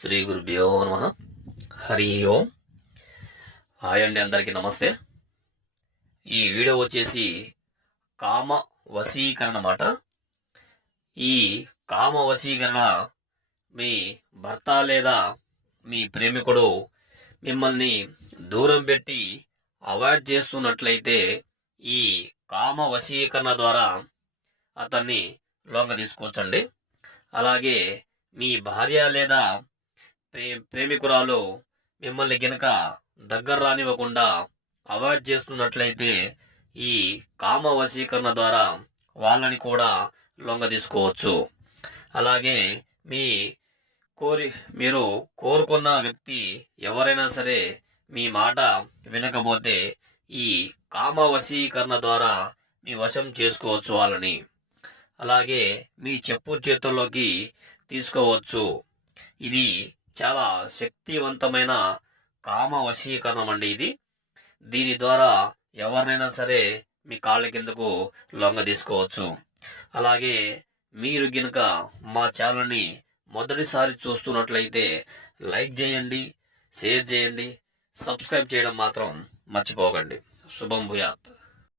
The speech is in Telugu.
శ్రీ గురుభ్యో నమః. హరి ఓం. హాయ్ అండి, అందరికీ నమస్తే. ఈ వీడియో వచ్చేసి కామ వశీకరణ అన్నమాట. ఈ కామ వశీకరణ మీ భర్త లేదా మీ ప్రేమికుడు మిమ్మల్ని దూరం పెట్టి అవాయిడ్ చేస్తున్నట్లయితే ఈ కామ వశీకరణ ద్వారా అతన్ని లొంగ తీసుకోవచ్చండి. అలాగే మీ భార్య లేదా ప్రేమికురాలు మిమ్మల్ని గనక దగ్గర రానివ్వకుండా అవాయిడ్ చేస్తున్నట్లయితే ఈ కామ వశీకరణ ద్వారా వాళ్ళని కూడా లొంగ తీసుకోవచ్చు. అలాగే మీరు కోరుకున్న వ్యక్తి ఎవరైనా సరే మీ మాట వినకపోతే ఈ కామ వశీకరణ ద్వారా మీ వశం చేసుకోవచ్చు వాళ్ళని. అలాగే మీ చెప్పు చేతుల్లోకి తీసుకోవచ్చు. ఇది చాలా శక్తివంతమైన కామ వశీకరణం అండి ఇది. దీని ద్వారా ఎవరినైనా సరే మీ కాళ్ళ కిందకు లొంగ తీసుకోవచ్చు. అలాగే మీరు గినక మా ఛానల్ని మొదటిసారి చూస్తున్నట్లయితే లైక్ చేయండి, షేర్ చేయండి, సబ్స్క్రైబ్ చేయడం మాత్రం మర్చిపోకండి. శుభం భూయాత్.